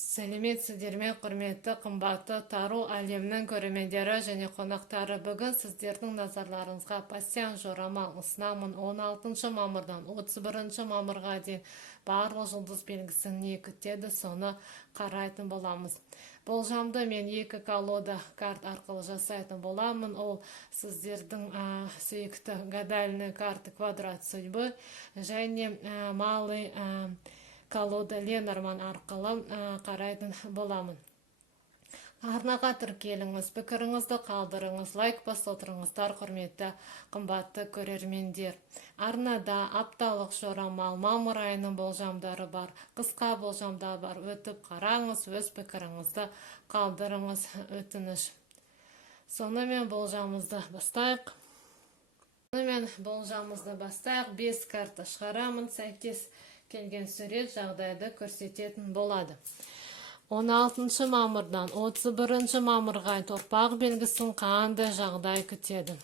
Сәлеметсіздер ме, құрметті, қымбатты тару әлемнің көрермендері және қонақтары. Бүгін сіздердің назарларыңызға пассиан жорамал ұсынамын. 16 мамырдан 31 мамырға дейін барлық жұлдыз белгісін не күтеді, соны қарайтын боламыз. Болжамды мен екі колода карт арқылы жасайтын боламын. Ол сіздердің сүйікті гадальный карты квадрат судьбы және малый колода Ленорман арқылы қарайтын боламын. Арнаға тіркеліңіз, пікіріңізді қалдырыңыз, лайк басып отырыңыздар, құрметті қымбатты көрермендер. Арнада апталық жорамал, мамыр айының болжамдары бар, қысқа болжамдар бар. Өтіп қараңыз, өз пікіріңізді қалдырыңыз, өтініш. Сонымен болжамымызды бастайық. 5 карта шығарамын, сәйкес келген сурет жағдайды көрсететін болады. 16 мамырдан 31 мамырға торпақ белгісін қандай жағдай күтеді?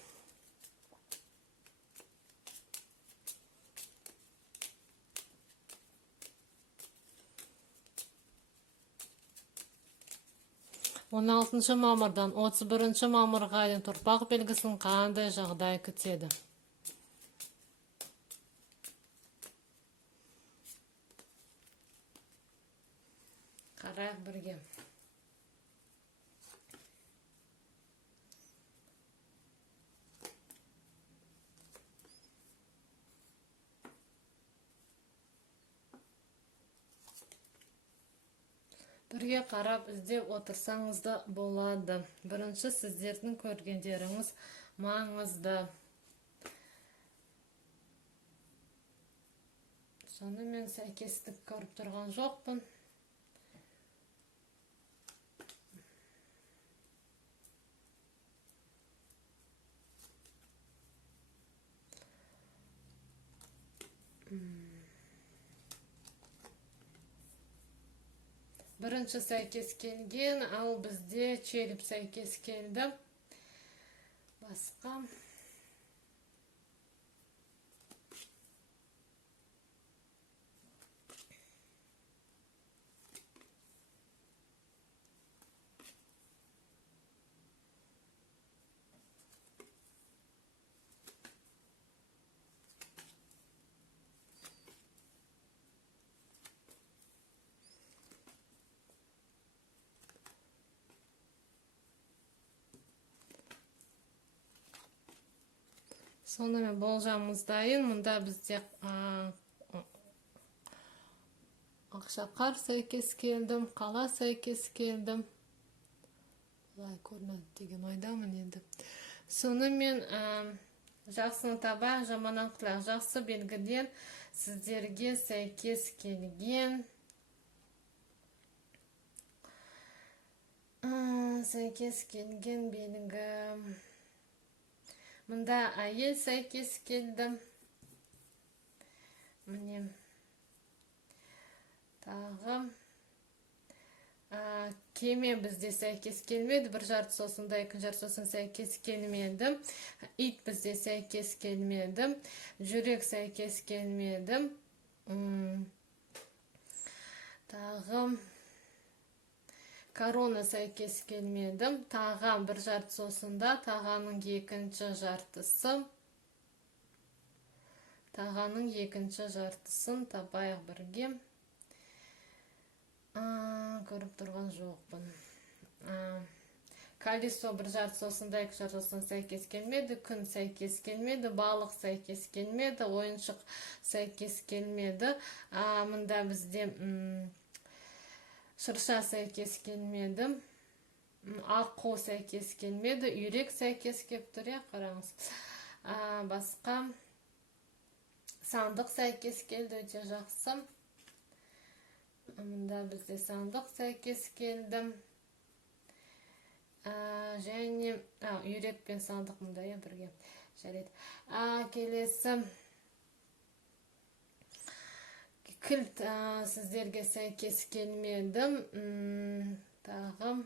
Он 16 мамырдан 31 мамырға торпақ белгісін қандай жағдай күтеді? Қарайық бірге. Бірге қарап іздеп отырсаңызда болады. Бірінші, сіздердің көргендеріңіз маңызды. Сонымен сәйкестік көріп тұрған жоқпын. Бірінші сәйкес келген, ал бізде череп сәйкес келді. Басқа. Сонымен болжамымыз дайын. Мұнда бізде ақшақар сәйкес келдім, қала сәйкес келдім. Бұлай көрінеді деген ойдамын енді. Сонымен жақсыны табайық, жаманнан құтылайық. Жақсы белгіден сіздерге сәйкес келген. Сәйкес келген белгі. Мұнда әйел сәйкес келдім. Міне. Тағы. Кеме бізде сәйкес келмеді. Бір жарты сосында, екінші жарты сосын сәйкес келмеді. Ит бізде сәйкес келмеді. Жүрек сәйкес келмеді. Тағы. Корона сәйкес келмедім. Таған бір жарты сосында, тағаның екінші жартысы. Тағаның екінші жартысын табайық бірге. Көріп тұрған жоқпын. Колесо бір жарты сосында, екі жарты сосында сәйкес келмеді. Күн сәйкес келмеді. Балық сәйкес келмеді. Ойыншық сәйкес келмеді. Мұнда бізде шырша сәйкес келмеді. Аққу сәйкес келмеді. Үйрек сәйкес кеп тұр, қараңыз. Басқа сандық сәйкес келді, өте жақсы. Мұнда бізде сандық сәйкес келді. Және үйрек пен сандық мұнда бірге жарайды. Келесі кілт сіздерге сәйкес келмедім. Тағы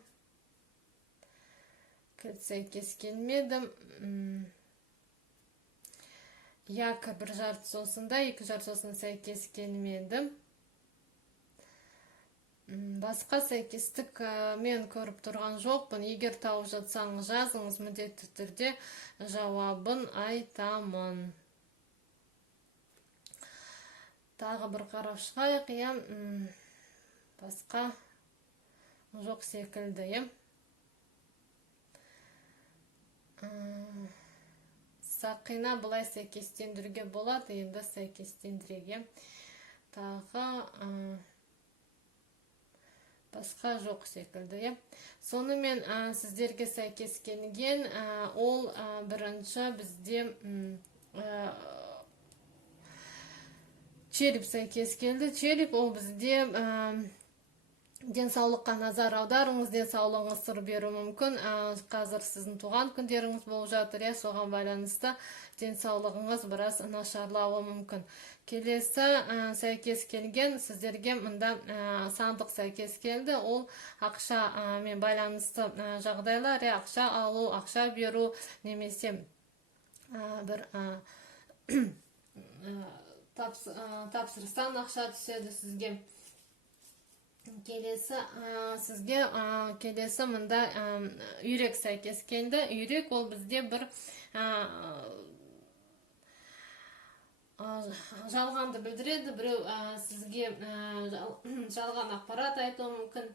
кілт сәйкес келмедім. Яка бір жарты сосында, екі жарты сосында сәйкес келмедім. Басқа сәйкестік мен көріп тұрған жоқпын. Егер тауып жатсаңыз жазыңыз, міндетті түрде жауабын айтамын. Тағы бір қарап шығайық, басқа жоқ секілді. Сақина бұлай сәйкестендіруге болады, енді сәйкестендіреге. Тағы басқа жоқ секілді. Сонымен сіздерге сәйкес келген, ол бірінші бізде череп сәйкес келді. Череп ол бізде денсаулыққа назар аударыңыз, денсаулығыңыз сыр беру мүмкін. Қазір сіздің туған күндеріңіз болып жатыр, соған байланысты денсаулығыңыз біраз нашарлауы мүмкін. Келесі сәйкес келген, сіздерге мұнда сандық сәйкес келді. Ол ақша мен байланысты жағдайлар, ақша алу, ақша беру, немесе бір тапсырыстан ақша түседі сізге. Келесі сізге келесі мұнда үйрек сәйкес келді. Үйрек ол бізде бір жалғанды білдіреді. Біреу сізге жалған ақпарат айтуы мүмкін,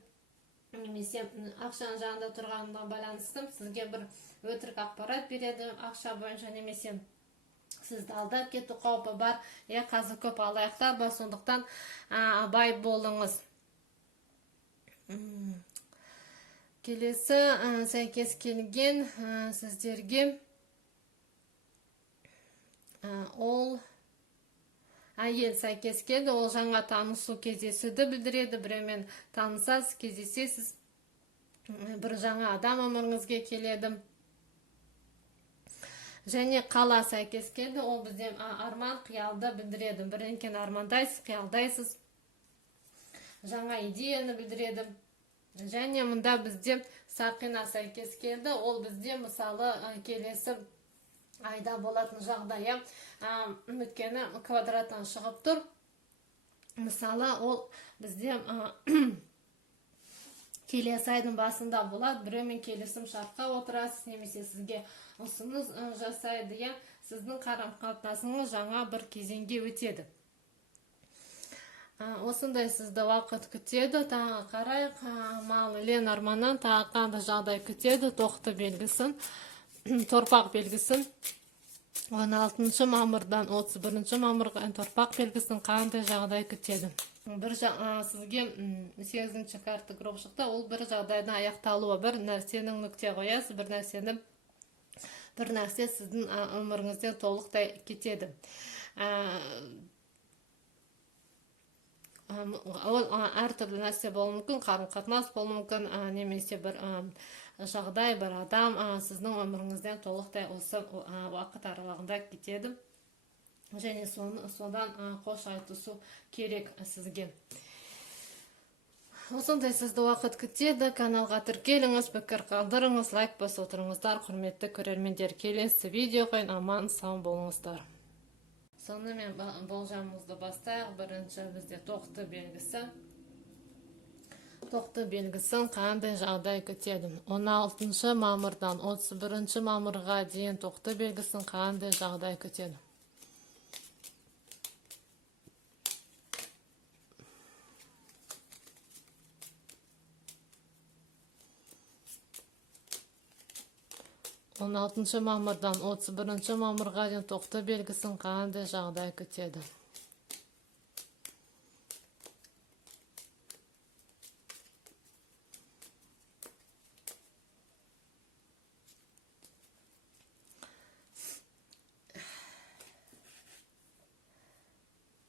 немесе ақшаның жанында тұрғанына байланысты сізге бір өтірік ақпарат береді ақша бойынша, немесе сізді алдап кету қаупі бар. Қазір көп алаяқтар бар, сондықтан абай болыңыз. Келесі сәйкес келген сіздерге ол әйел сәйкес келді. Ол жаңа танысу, кездесуді білдіреді. Біреумен танысасыз, кездесесіз, бір жаңа адам өміріңізге келеді. Және қала сәйкес келді. Ол бізде арман, қиялды білдіреді. Бірдеңені армандайсыз, қиялдайсыз, жаңа идеяны білдіреді. Және мұнда бізде сақина сәйкес келді. Ол бізде мысалы келесі айда болатын жағдайы, өйткені квадраттан шығып тұр. Мысалы ол бізде келесі айдың басында болады. Біреумен келісім шартқа отырасыз, немесе сізге ұсыныс жасайды. Сіздің қарым-қатынасыңыз жаңа бір кезеңге өтеді. Осындай сізді уақыт күтеді. Тағы қарайық, мал лен арманнан тағы қандай жағдай күтеді. Тоқты белгісін, торпақ белгісін 16 мамырдан 31 мамырға торпақ белгісін қандай жағдай күтеді. Сізге 8-ші карта гроб шықты. Ол бір жағдайдың аяқталуы, бір нәрсенің нүкте қоясыз, бір нәрсе сіздің өміріңізден толықтай кетеді. Ол әртүрлі нәрсе болуы мүмкін, қарым-қатынас болуы мүмкін, немесе бір жағдай, бір адам сіздің өміріңізден толықтай осы уақыт аралығында кетеді. Және содан қош айтысу керек сізге. Осындай сізді уақыт күтеді. Каналға тіркеліңіз, пікір қалдырыңыз, лайк басып отырыңыздар. Құрметті көрермендер, келесі видео қойын аман сау болыңыздар. Сонымен болжамымызды бастайық. Бірінші бізде тоқты белгісі. Тоқты белгісін қандай жағдай күтеді? 16 мамырдан 31 мамырға дейін тоқты белгісін қандай жағдай күтеді? Он 16 мамырдан 31 мамырға дейін тоқты белгісін қандай жағдай күтеді?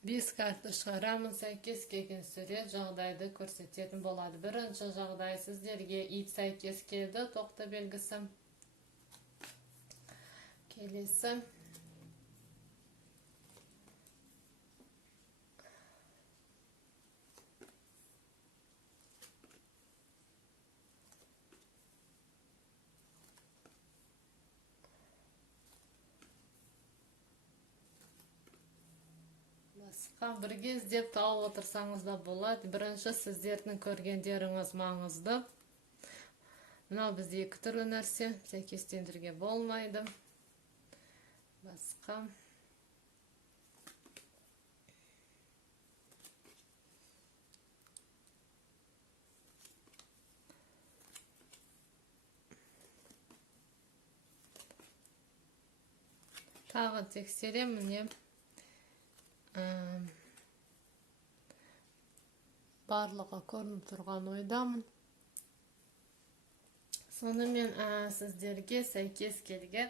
Бес карта шығарамын, сәйкес келген сурет жағдайды көрсететін болады. Бірінші жағдай сіздерге ит сәйкес келді, тоқты белгісі. Келесі. Басқа бірге іздеп тауып отырсаңыз да болады. Бірінші сіздердің көргендеріңіз маңызды. Мынау бізде екі түрлі нәрсе, сәйкестендіруге болмайды. Басқа. Тағы тексеремін, барлығы көрініп тұрған ойдамын. Сонымен сіздерге сәйкес келген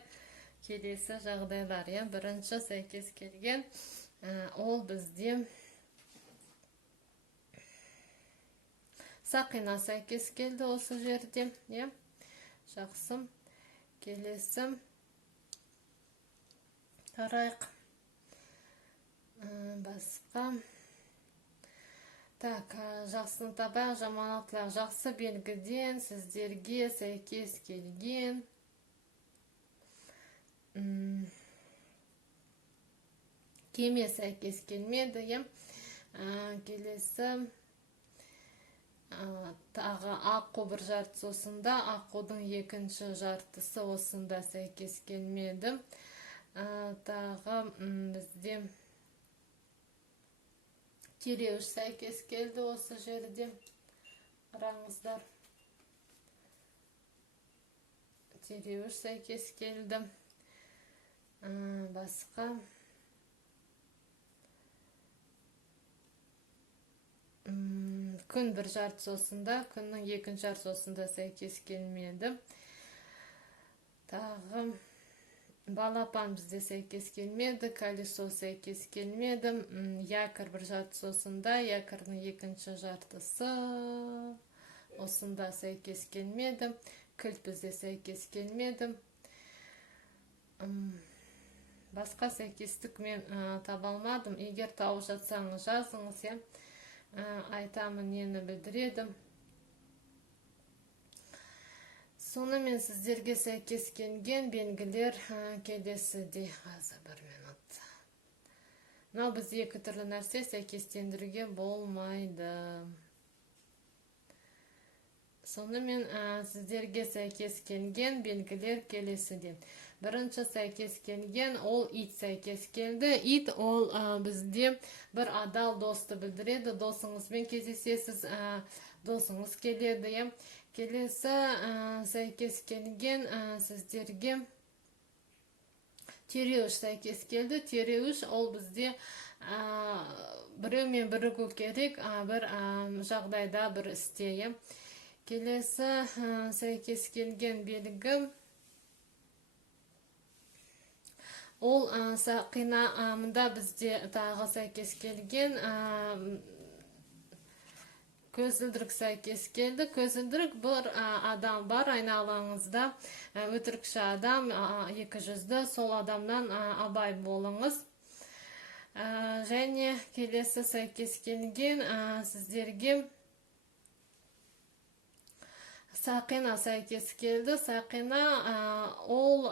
келесі жағдайлар. Бірінші сәйкес келген ол бізде Сақина сәйкес келді осы жерде. Жақсы. Келесі қарайық. Басқа. Так, жақсыны табайық, жаманаттылар. Жақсы белгіден сіздерге сәйкес келген кеме сәйкес келмеді. Келесі тағы аққу бір жартысы осында, аққудың екінші жартысы осында сәйкес келмеді. Тағы бізде тереуіш сәйкес келді осы жерде. Қараңыздар. Тереуіш сәйкес келді. Басқа. Күн бір жартысы осында, күннің екінші жартысы осында сәйкес келмеді. Тағы балапан бізде сәйкес келмеді, колесо сәйкес келмеді, якор бір жартысы осында, якордың екінші жартысы осында сәйкес келмеді, кілт бізде сәйкес келмеді. Басқа сәйкестік мен таба алмадым. Егер тауып жатсаңыз жазыңыз, айтамын нені білдіреді. Сонымен сіздерге сәйкес келген белгілер келесіде. Қазір 1 минут. Мынау біз екі түрлі нәрсе сәйкестендіруге болмайды. Сонымен сіздерге сәйкес келген белгілер келесіде. Бірінші сәйкес келген ол ит сәйкес келді. Ит ол бізде бір адал досты білдіреді. Досыңызбен кездесесіз, досыңыз келеді. Келесі сәйкес келген сіздерге тереуіш сәйкес келді. Тереуіш ол бізде біреумен бірігу керек, бір жағдайда бір істе. Келесі сәйкес келген белгі ол сақина. Мұнда бізде тағы сәйкес келген көзілдірік сәйкес келді. Көзілдірік бір адам бар айналаңызда, өтірікші адам, екі жүзді, сол адамнан абай болыңыз. Және келесі сәйкес келген сіздерге сақина сәйкес келді. Сақина ол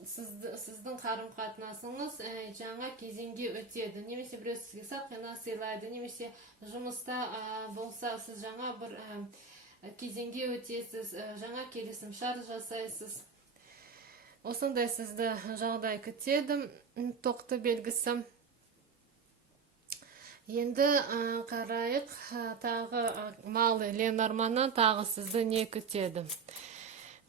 сіздің қарым-қатынасыңыз жаңа кезеңге өтеді. Немесе біреу сізге сақина сыйлайды, немесе жұмыста болса сіз жаңа бір кезеңге өтесіз, жаңа келісім-шарт жасайсыз. Осындай сізді жағдай күтеді. Тоқты белгісі. Енді қарайық, тағы Малы Ленорманнан тағы сізді не күтеді?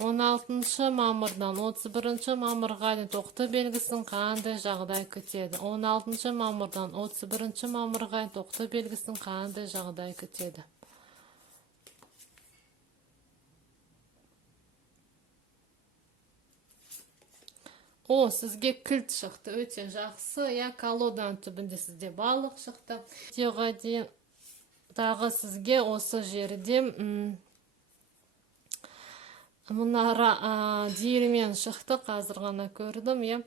16 мамырдан 31 мамырға дейін тоқты белгісін қандай жағдай күтеді? 16 мамырдан 31 мамырға дейін тоқты белгісін қандай жағдай күтеді? Сізге кілт шықты, өте жақсы. Колоданың түбінде сізде балық шықты. Тағы сізге осы жерде Мынара диірмен шықты, қазір ғана көрдім,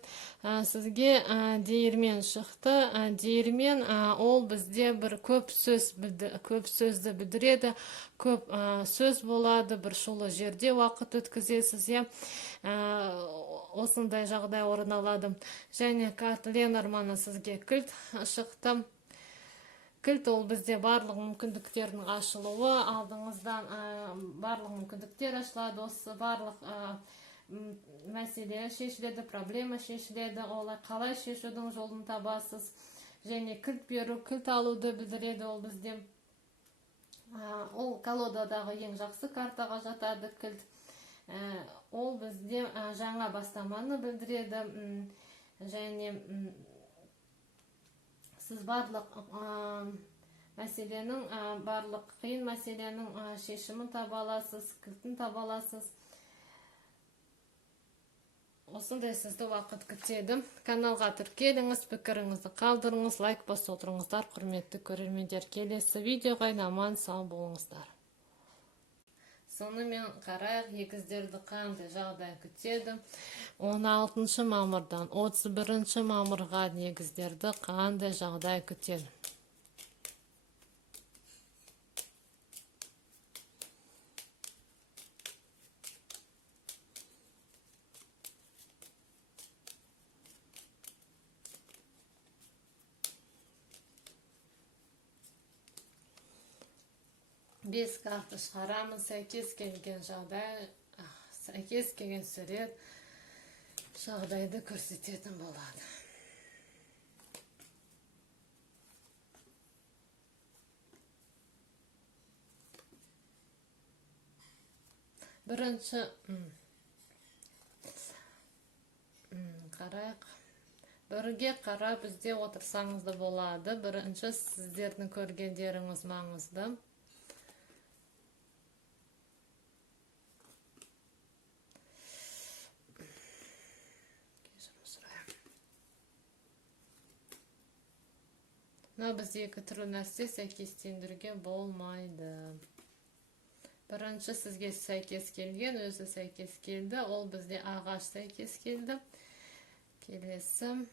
сізге диірмен шықты. Диірмен ол бізде бір көп сөзді білдіреді, көп сөз болады, бір шулы жерде уақыт өткізесіз, осындай жағдай орын алады. Және карт Ленорманы сізге кілт шықты. Кілт ол бізде барлық мүмкіндіктердің ашылуы, алдыңыздан барлық мүмкіндіктер ашылады, осы барлық мәселе шешіледі, проблема шешіледі, олай қалай шешудің жолын табасыз. Және кілт беру, кілт алуды білдіреді ол бізде. Ол колодадағы ең жақсы картаға жатады кілт. Ол бізде жаңа бастаманы білдіреді, және сіз барлық мәселенің, барлық қиын мәселенің шешімін таба аласыз, кілтін таба аласыз. Осындай сізді уақыт күтеді. Каналға тіркеліңіз, пікіріңізді қалдырыңыз, лайк басып отырыңыздар, құрметті көрермендер. Келесі видеоға аман сау болыңыздар. Сонымен қарайық, егіздерді қандай жағдай күтеді. 16 мамырдан 31 мамырға егіздерді қандай жағдай күтеді. Бес карта шығарамыз, сәйкес келген жағдай, сәйкес келген сурет жағдайды көрсететін болады. Бірінші қарайық. Бірге қарап бізде отырсаңызды болады. Бірінші сіздердің көргендеріңіз маңызды. Біз екі түрлі нәрсе сәйкестендіруге болмайды. Бірінші сізге сәйкес келген, өзі сәйкес келді, ол бізде ағаш сәйкес келді. Келесі.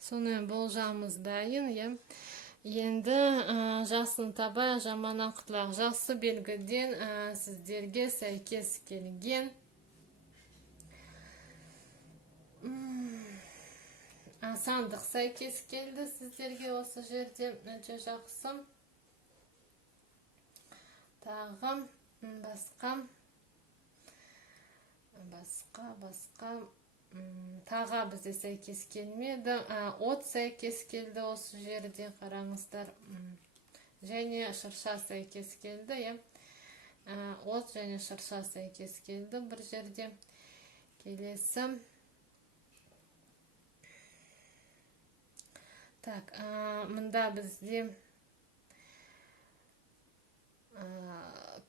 Сонымен болжамыз дайын, Енді жақсын таба, жаманнан құтылақ. Жақсы белгіден сіздерге сәйкес келген. Сандық сәйкес келді сіздерге осы жерде, өте жақсы. Тағы басқа. Таға бізде сәйкес келмеді. От сәйкес келді осы жерде, қараңыздар. Және шырша сәйкес келді. От және шырша сәйкес келді бір жерде. Келесі. Так, мұнда бізде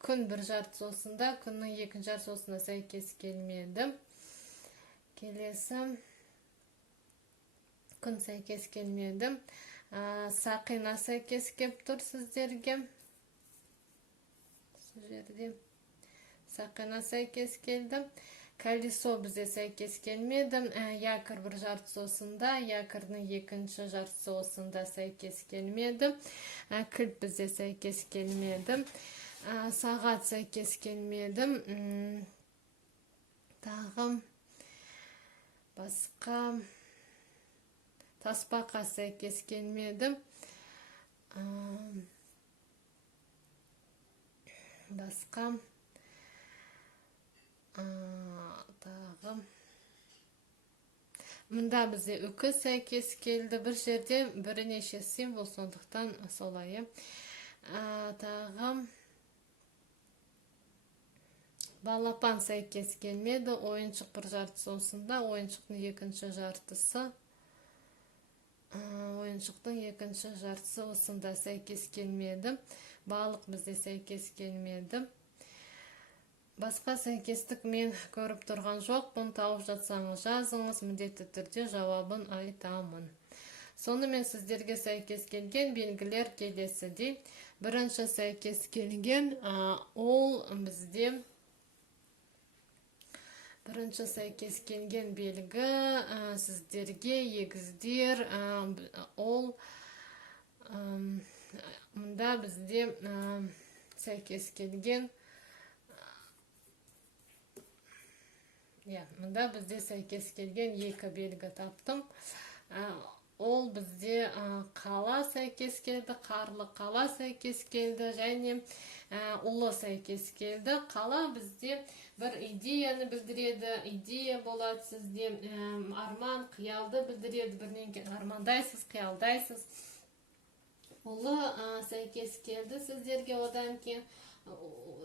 күн бір жартысында, күннің екінші жартысына сәйкес келмеді. Келесі, күн сәйкес келмеді. Сақина сәйкес кеп тұр сіздерге. Сақина сәйкес келді. Колесо бізде сәйкес келмеді. Якір бір жартысында, якірдің екінші жартысында сәйкес келмеді. Кілт бізде сәйкес келмеді. Сағат сәйкес келмеді. Тағы басқа, таспақа сәйкес келмеді. Басқа, тағы. Мұнда бізде үкі сәйкес келді. Бір жерде бірнеше символ, сондықтан солай. Тағы балапан сәйкес келмеді. Ойыншық бір жартысы осында, ойыншықтың екінші жартысы. Ойыншықтың екінші жартысы осында сәйкес келмеді. Балық бізде сәйкес келмеді. Басқа сәйкестік мен көріп тұрған жоқпын. Тауып жатсаңыз жазыңыз, міндетті түрде жауабын айтамын. Сонымен сіздерге сәйкес келген белгілер келесідей. Бірінші сәйкес келген ол бізде бірінші сәйкес келген белгі сіздерге егіздер ол мұнда бізде сәйкес келген мұнда бізде сәйкес келген екі белгі таптым. Ол бізде қала сәйкес келді, қарлы қала сәйкес келді және ұлы сәйкес келді. Қала бізде бір идеяны білдіреді, идея болады сізде, арман, қиялды білдіреді, бірдеңе армандайсыз, қиялдайсыз. Ұлы сәйкес келді сіздерге. Одан кейін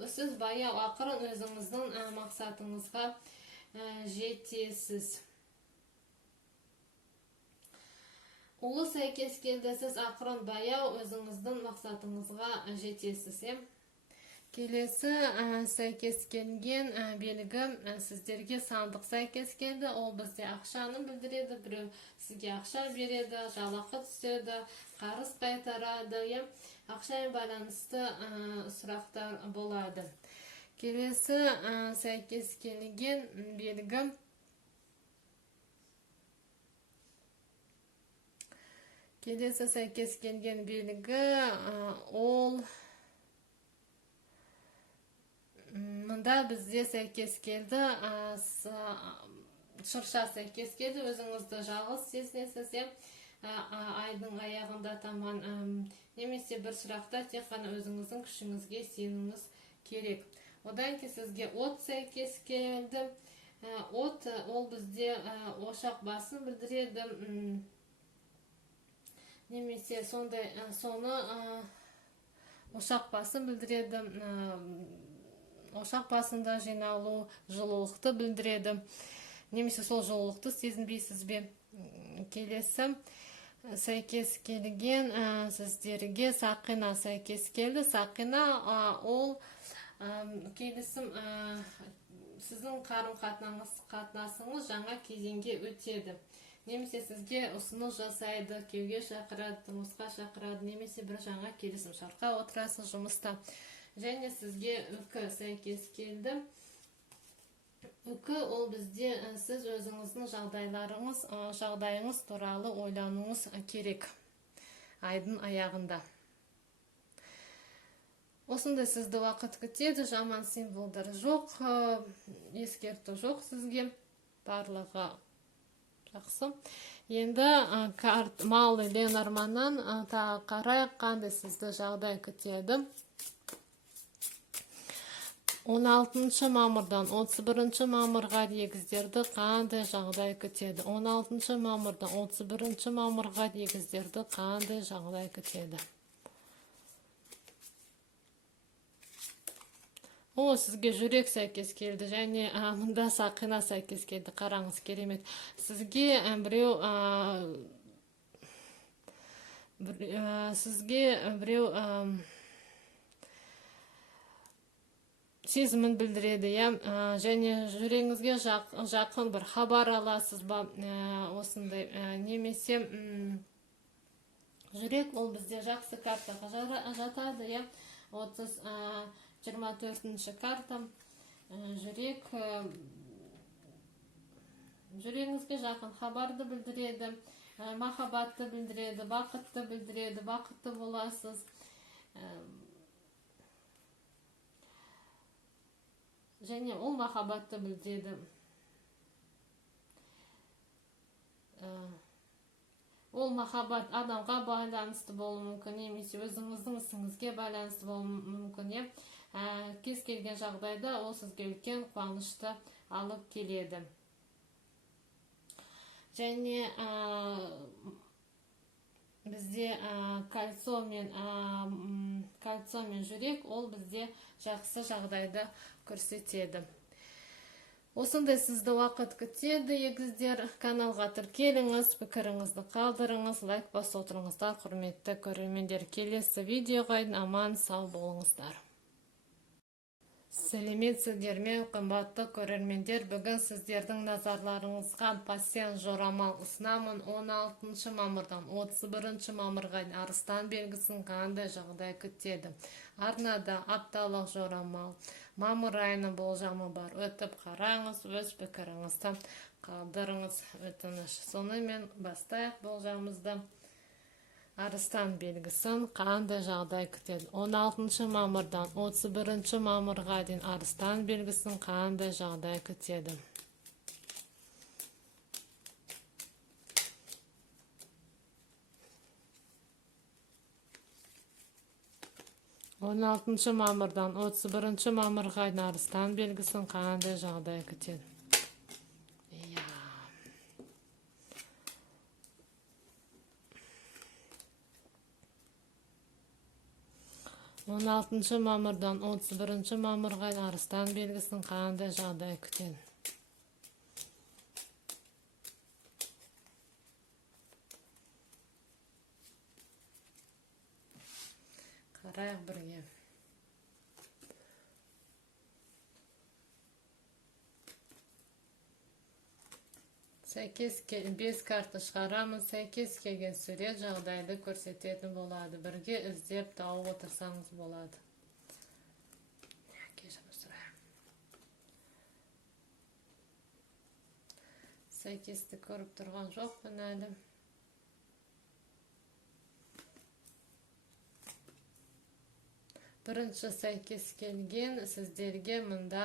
сіз баяу ақырын өзіңіздің мақсатыңызға жетесіз. Ұлы сәйкес келді, сіз ақырын баяу өзіңіздің мақсатыңызға жетесіз. Келесі сәйкес келген белгі сіздерге сандық сәйкес келді. Ол бізде ақшаны білдіреді, біреу сізге ақша береді, жалақы түседі, қарыз қайтарады, ақшамен байланысты сұрақтар болады. Келесі сәйкес келген белгі Келесі сәйкес келген белгі ол мұнда бізде сәйкес келді, шырша сәйкес келді, өзіңізді жалғыз сезінесіз, айдың аяғында таман немесе бір сұрақта тек қана өзіңіздің күшіңізге сенуіңіз керек. Одан кейін сізге от сәйкес келді. От ол бізде ошақ басын білдіреді, немесе сондай соны ошақ басын білдіреді, ошақ басында жиналу жылулықты білдіреді, немесе сол жылулықты сезінбейсіз бе. Келесі сәйкес келген сіздерге сақина сәйкес келді. Сақина ол келісім, сіздің қарым-қатынасыңыз жаңа кезеңге өтеді. Немесе сізге ұсыныс жасайды, кеуге шақырады, тұрмысқа шақырады, немесе бір жаңа келісім шартқа отырасыз жұмыста. Және сізге үкі сәйкес келді. Үкі ол бізде сіз өзіңіздің жағдайыңыз туралы ойлануыңыз керек айдың аяғында. Осындай сізді уақыт күтеді, жаман символдар жоқ, ескерту жоқ сізге, барлығы жақсы. Енді Малый Ленорманнан қарайық қандай сізді жағдай күтеді. 16 мамырдан 31 мамырға егіздерді қандай жағдай күтеді? 16 мамырдан 31 мамырға егіздерді қандай жағдай күтеді? О, сізге жүрек сәйкес келді, және мұнда сақина сәйкес келді. Қараңыз, керемет. Сізге біреу сезімін білдіреді, және жүрегіңізге жақын бір хабар аласыз ба, осындай, немесе жүрек ол бізде жақсы картаға жатады, 24-ші карта, жүрек жүрегіңізге жақын хабарды білдіреді, махаббатты білдіреді, бақытты білдіреді, бақытты боласыз. Және ол махаббатты білдіреді. Ол махаббат адамға байланысты болуы мүмкін, немесе өзіңіздің ісіңізге байланысты болуы мүмкін. Кез келген жағдайда ол сізге үлкен қуанышты алып келеді. Және бізде кольцо мен жүрек ол бізде жақсы жағдайды көрсетеді. Осындай сізді уақыт күтеді, егіздер. Каналға тіркеліңіз, пікіріңізді қалдырыңыз, лайк басып отырыңыздар, құрметті көрермендер. Келесі видеоға аман сау болыңыздар. Сәлеметсіздер ме, қымбатты көрермендер. Бүгін сіздердің назарларыңызға пассиан жорамал ұсынамын. 16 мамырдан 31 мамырға арыстан белгісін қандай жағдай күтеді. Арнада апталық жорамал, мамыр айының болжамы бар. Өтіп қараңыз, өз пікіріңізді қалдырыңыз, өтініш. Сонымен бастайық болжамымызды. Арыстан белгісін қандай жағдай күтеді. 16 мамырдан 31 мамырға дейін Арыстан белгісін қандай жағдай күтеді. Он алтыншы мамырдан 31 мамырға дейін Арыстан белгісін қандай жағдай күтеді. 16 мамырдан 31 мамырға Арыстан белгісін қандай жағдай күтеді. Қарайық бірге. Сәйкес 5 карта шығарамыз, сәйкес келген сурет жағдайды көрсететін болады. Бірге іздеп тауып отырсаңыз болады. Сәйкесті көріп тұрған жоқпын әлі. Бірінші сәйкес келген сіздерге мұнда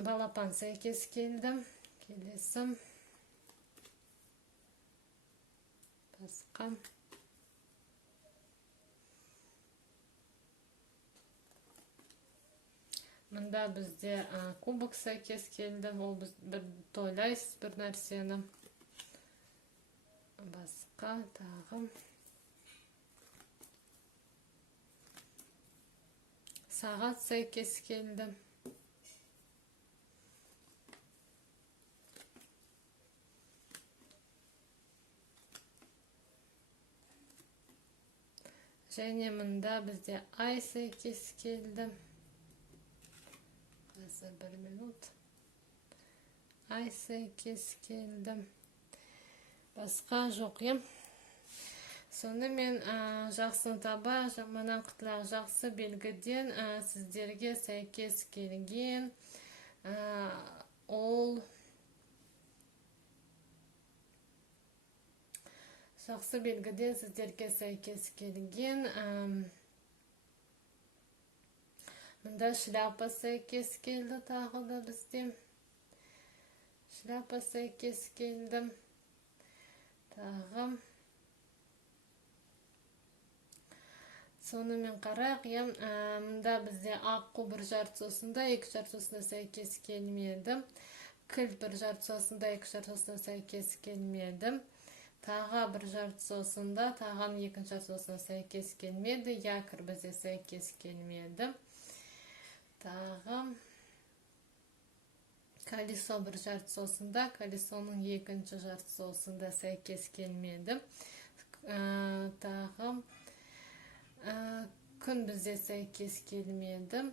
балапан сәйкес келдім. Келесім. Басқа. Мұнда бізде кубок сәйкес келді. Ол біз тойлайсыз бір нәрсені. Басқа тағы. Сағат сәйкес келді. Және мұнда бізде ай сәйкес келді. Қазір 1 минут. Ай сәйкес келді. Басқа жоқ ем. Сонымен жақсын таба, жаманан құтылақ жақсы белгіден сіздерге сәйкес келген ол жақсы белгіден сіздерге сәйкес келген мұнда шляпа сәйкес келді тағы да бізде. Шляпа сәйкес келді. Тағы. Сонымен қарайық. Мұнда бізде аққу бір жартысында, екі жартысында сәйкес келмеді. Кіл бір жартысында, екі жартысында сәйкес келмеді. Таға бір жартысында, таған екінші жартысында сәйкес келмеді. Якір бізде сәйкес келмеді. Тағы колесо бір жартысында, колесоның екінші жартысында сәйкес келмеді. Тағы күн бізде сәйкес келмеді.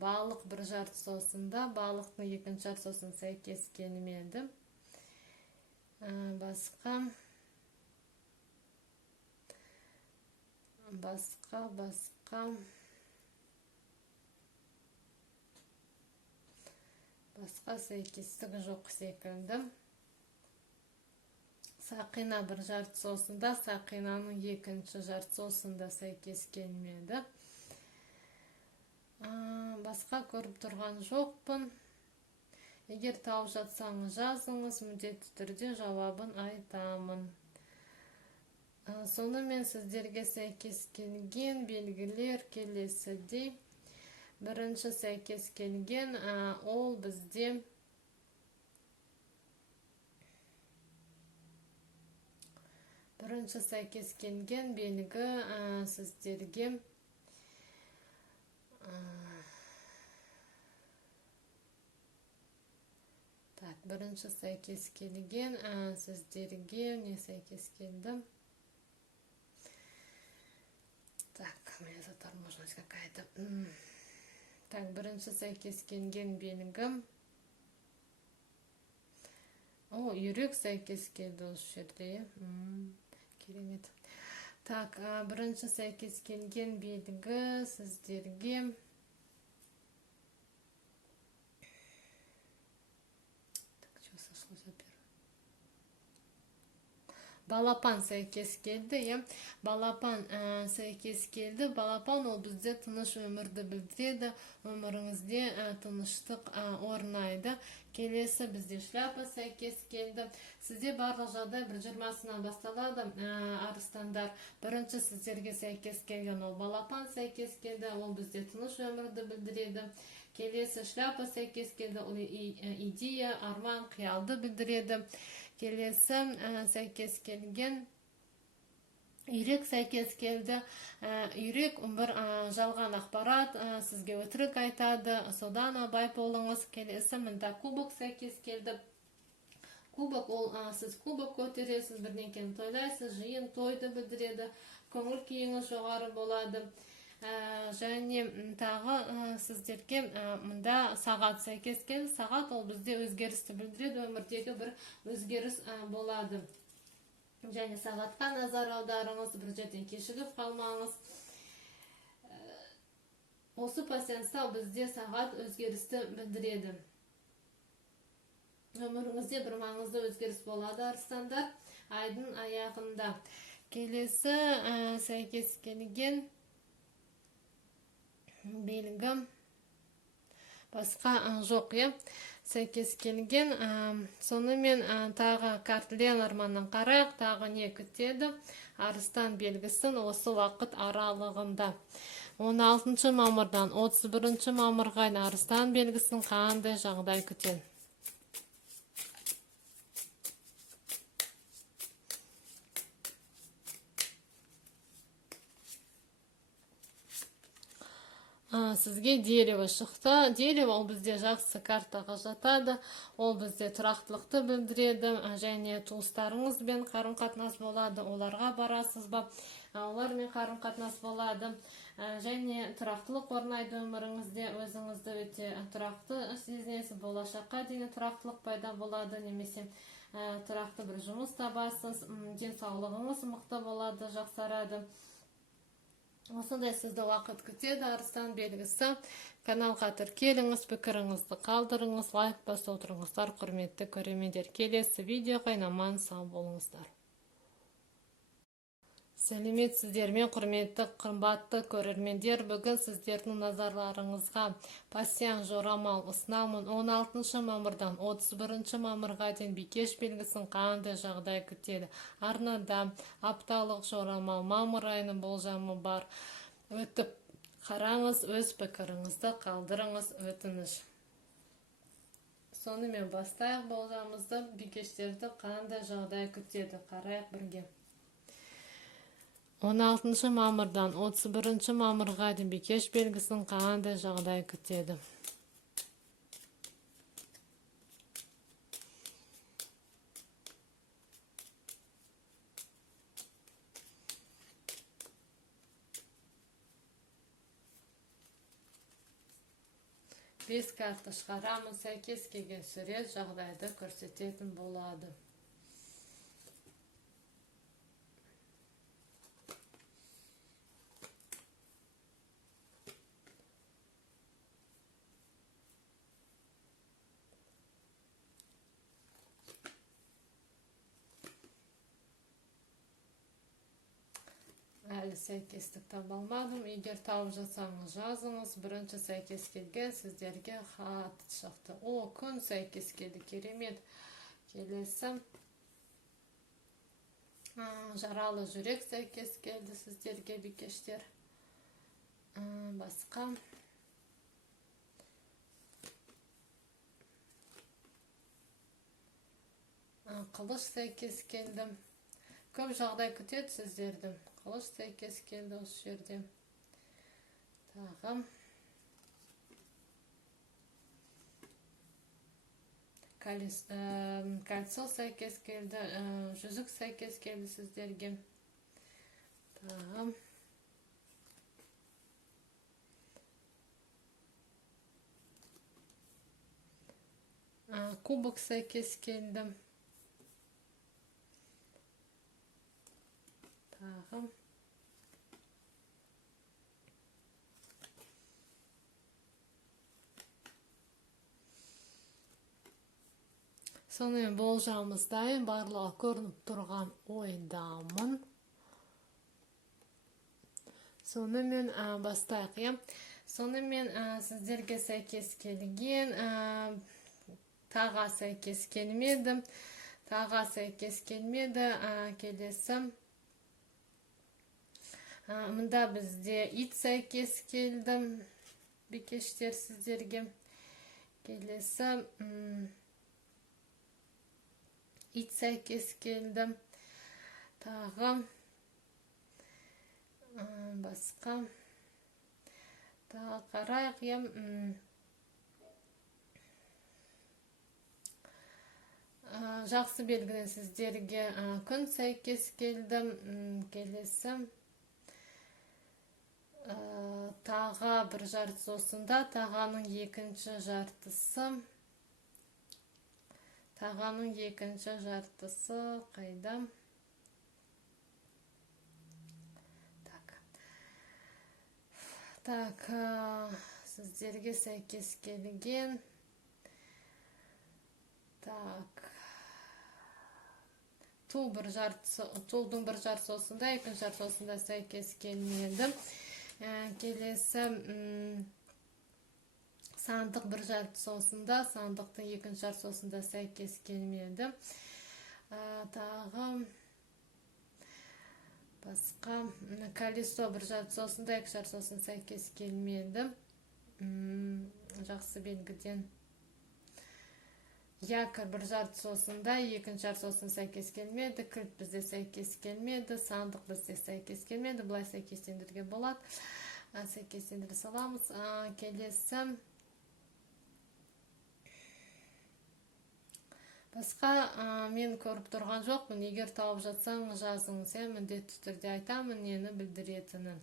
Балық бір жартысында, балықтың екінші жартысында сәйкес келмеді. Басқа сәйкестігі жоқ секілді. Сақина бір жартысында, сақинаның екінші жартысында сәйкес келмеді. Басқа көріп тұрған жоқпын. Егер тауып жатсаңыз жазыңыз, міндетті түрде жауабын айтамын. Сонымен сіздерге сәйкес келген белгілер келесідей. Бірінші сәйкес келген ол бізде бірінші сәйкес келген белгі сіздерге бірінші сәйкес келген сіздерге не сәйкес келді? Так. Так, моя заторможенность какая-то. Так, бірінші сәйкес келген белгім. О, үйрек сәйкес келді осы жерде. Керемет. Так, бірінші сәйкес келген белгі сіздерге. Так, что сошло за первое? Балапан сәйкес келді, иә. Балапан сәйкес келді. Балапан ол бізде тыныш өмірді білдіреді. Өміріңізде тыныштық орнайды. Келесі бізде шляпа сәйкес келді. Сізде барлық жағдай 1:20-нан басталады. Арыстандар, бірінші сіздерге сәйкес келген ол балапан сәйкес келді. Ол бізде тыныш өмірді білдіреді. Келесі шляпа сәйкес келді. Ол идея, арман, қиялды білдіреді. Келесі сәйкес келген үйрек сәйкес келді. Үйрек бір жалған ақпарат, сізге өтірік айтады, содан абай болыңыз. Келесі мында кубок сәйкес келді. Кубок ол сіз кубок көтересіз, бірден кейін тойлайсыз, жиын тойды білдіреді, көңіл күйіңіз жоғары болады. Және тағы сіздерге мында сағат сәйкес келді. Сағат ол бізде өзгерісті білдіреді, өмірдегі бір өзгеріс болады. Және сағатқа назар аударыңыз, бір жерден кешігіп қалмаңыз. Осы пассианста бізде сағат өзгерісті білдіреді. Өміріңізде бір маңызды өзгеріс болады, арыстандар, айдың аяғында. Келесі сәйкес келген белгі басқа жоқ, е. Сәйкес келген. Сонымен тағы картілен арманнан қарайық, тағы не күтеді? Арыстан белгісін осы уақыт аралығында. 16 мамырдан 31 мамырға арыстан белгісін қандай жағдай күтеді? Сізге дерево шықты. Дерево ол бізде жақсы картаға жатады. Ол бізде тұрақтылықты білдіреді. Және туыстарыңызбен қарым-қатынас болады. Оларға барасыз ба? Олармен қарым-қатынас болады. Және тұрақтылық орнайды өміріңізде. Өзіңізді өте тұрақты сезінесіз. Болашаққа дейін тұрақтылық пайда болады. Немесе тұрақты бір жұмыс табасыз. Денсаулығыңыз мықты болады, жақсарады. Осындай сізді уақыт күтеді, арыстан белгісі. Каналға тіркеліңіз, пікіріңізді қалдырыңыз, лайк басып отырыңыздар, құрметті көрермендер. Келесі видеоға аман сау болыңыздар. Сәлеметсіздер ме, құрметті қымбатты көрермендер. Бүгін сіздердің назарларыңызға пассиан жорамал ұсынамын. 16 мамырдан 31 мамырға дейін бикеш белгісін қандай жағдай күтеді. Арнада апталық жорамал мамыр айының болжамы бар. Өтіп қараңыз, өз пікіріңізді қалдырыңыз, өтініш. Сонымен бастайық болжамымызды. Бикештерді қандай жағдай күтеді? Қарайық бірге. 16 мамырдан 31 мамырға дейін бикеш белгісін қандай жағдай күтеді? Бес карта шығарамыз, сәйкес келген сурет жағдайды көрсететін болады. Әлі сәйкестік таба алмадым. Егер тауып жатсаңыз жазыңыз. Бірінші сәйкес келген сіздерге хат шықты. О, күн сәйкес келді, керемет. Келесі жаралы жүрек сәйкес келді сіздерге, бикештер. Басқа қылыш сәйкес келді. Көп жағдай күтеді сіздерді. Қылыш сәйкес келді осы жерде. Тағы кольцо сәйкес келді. Жүзік сәйкес келді сіздерге. Тағы кубок сәйкес келді. Тағы. Сонымен болжамыздайын барлығы көрініп тұрған ойдамын. Сонымен бастайық. Сонымен сіздерге сәйкес келген, таға сәйкес келмеді. Келесі. Мұнда бізде ит сәйкес келді. Бекештер сіздерге. Келесі. Ит сәйкес келді. Тағы. Басқа. Тағы қарайық. Жақсы белгіден сіздерге күн сәйкес келді. Келесі. Таға бір жартысы осында, тағаның екінші жартысы. Қайда? Так, сіздерге сәйкес келген. Так. Тулдың бір жартысы осында, екінші жартысы осында сәйкес келмеді. Келесі сандық бір жартысы осында, сандықтың екінші жартысы осында сәйкес келмеді. Тағы басқа колесо бір жартысы осында, екі жартысы осында сәйкес келмеді. Жақсы белгіден. Якор бір жартысы осында, екінші жартысы осында сәйкес келмеді. Кілт бізде сәйкес келмеді. Сандық бізде сәйкес келмеді. Бұлай сәйкестендірге болады. Сәйкестендіре саламыз. Келесі. Басқа мен көріп тұрған жоқпын. Егер тауып жатсаң жазыңыз. Міндетті түрде айтамын нені білдіретінін.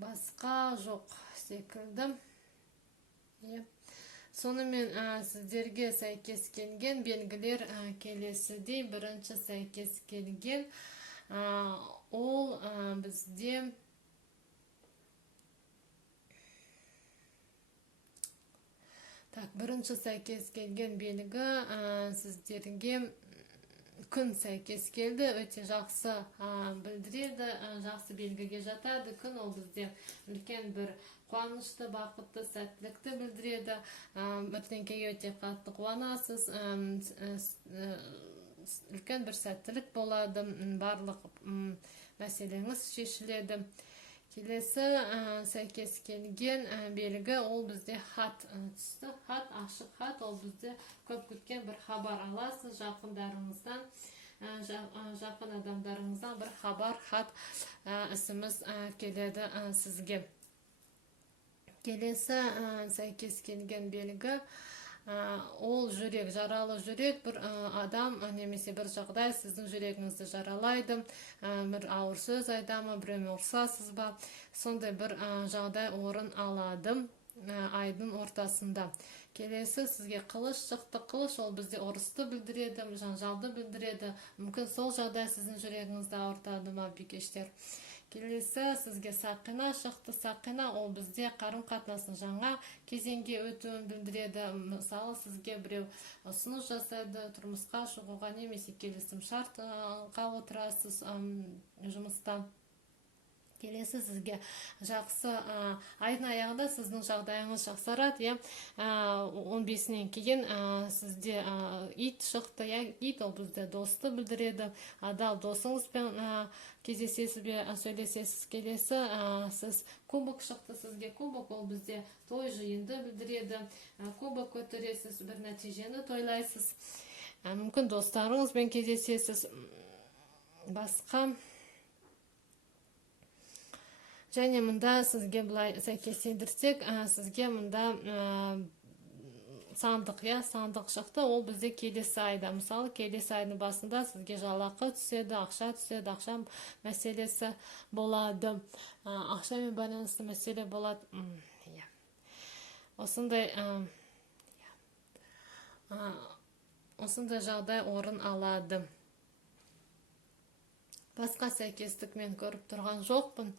Басқа жоқ секілді. Сонымен сіздерге сәйкес келген белгілер келесідей. Бірінші сәйкес келген ол бізде бірінші сәйкес келген белгі сіздерге күн сәйкес келді. Өте жақсы білдіреді, жақсы белгіге жатады. Күн ол бізде үлкен бір қуанышты, бақытты, сәттілікті білдіреді. Бірдеңеге өте қатты қуанасыз, үлкен бір сәттілік болады, барлық мәселеңіз шешіледі. Келесі сәйкес келген белгі ол бізде хат түсті. Хат, ашық хат, ол бізде көп күткен бір хабар аласыз жақындарыңыздан. Жақын адамдарыңыздан бір хабар, хат ісіміз келеді сізге. Келесі сәйкес келген белгі ол жүрек, жаралы жүрек. Бір адам немесе бір жағдай сіздің жүрегіңізді жаралайды. Бір ауыр сөз айтамы, біреумен ұрсасыз ба, сондай бір жағдай орын алады айдың ортасында. Келесі сізге қылыш шықты. Қылыш ол бізде ұрысты білдіреді, жанжалды білдіреді. Мүмкін сол жағдай сіздің жүрегіңізді ауыртады ма, бикештер. Келесі сізге сақина шықты. Сақина ол бізде қарым-қатынастың жаңа кезеңге өтуін білдіреді. Мысалы сізге біреу ұсыныс жасайды тұрмысқа шығуға, немесе келісім шартқа отырасыз жұмыста. Келесі сізге жақсы айдың аяғында сіздің жағдайыңыз жақсарады. 15-нен кейін сізде ит шықты. Ит ол бізде досты білдіреді. Адал досыңызбен кездесесіз бе, сөйлесесіз. Келесі сіз кубок шықты. Сізге кубок ол бізде той жиынды білдіреді. Кубок көтересіз, бір нәтижені тойлайсыз. Мүмкін достарыңызбен кездесесіз. Басқа және мұнда сізге бұлай сәйкестендірсек, сізге мұнда сандық шықты. Ол бізде келесі айда. Мысалы, келесі айдың басында сізге жалақы түседі, ақша мәселесі болады. Ақшамен байланысты мәселе болады. Осындай осындай жағдай орын алады. Басқа сәйкестік мен көріп тұрған жоқпын.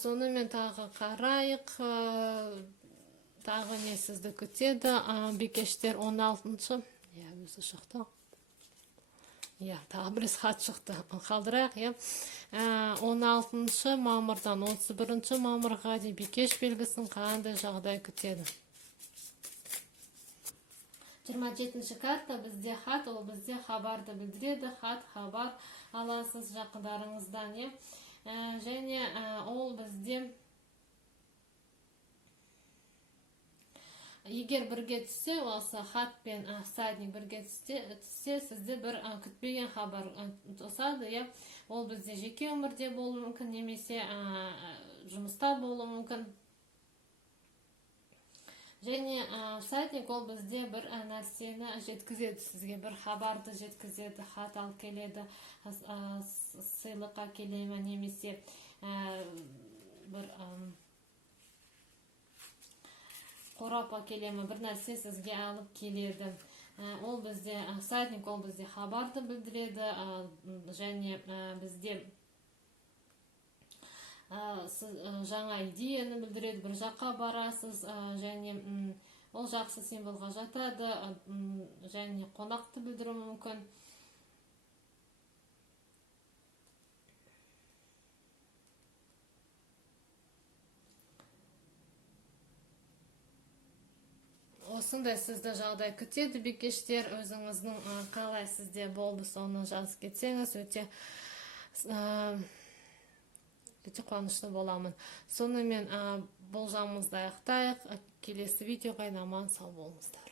Сонымен тағы қарайық. Тағы не сізді күтеді? Бикештер 16-шы. Өзі шықты. Тағы біріз хат шықты. Қалдырайық. 16-шы мамырдан 31-шы мамырға де бикеш белгісін қандай жағдай күтеді? 27-ші карта бізде хат, ол бізде хабарды білдіреді. Хат, хабар аласыз жақындарыңыздан. Және ол бізде егер бірге түссе, осы хат пен всадник бірге түссе, сізде бір күтпеген хабар тосады. Ол бізде жеке өмірде болуы мүмкін, немесе жұмыста болуы мүмкін. Және всадник ол бізде бір нәрсені жеткізеді, сізге бір хабарды жеткізеді, хат ал келеді, сыйлыққа келемі, немесе бір қорапқа келемі, бір нәрсе сізге алып келеді. Ол бізде всадник, ол бізде хабарды білдіреді, және бізде жаңа идеяны білдіреді, бір жаққа барасыз, және ол жақсы символға жатады, және қонақты білдіру мүмкін. Осындай сізді жағдай күтеді, бикештер. Өзіңіздің қалай сізде болды, соны жазып кетсеңіз, өте қуанышты боламын. Сонымен болжамымызды аяқтайық. Келесі видеоға аман сау болыңыздар.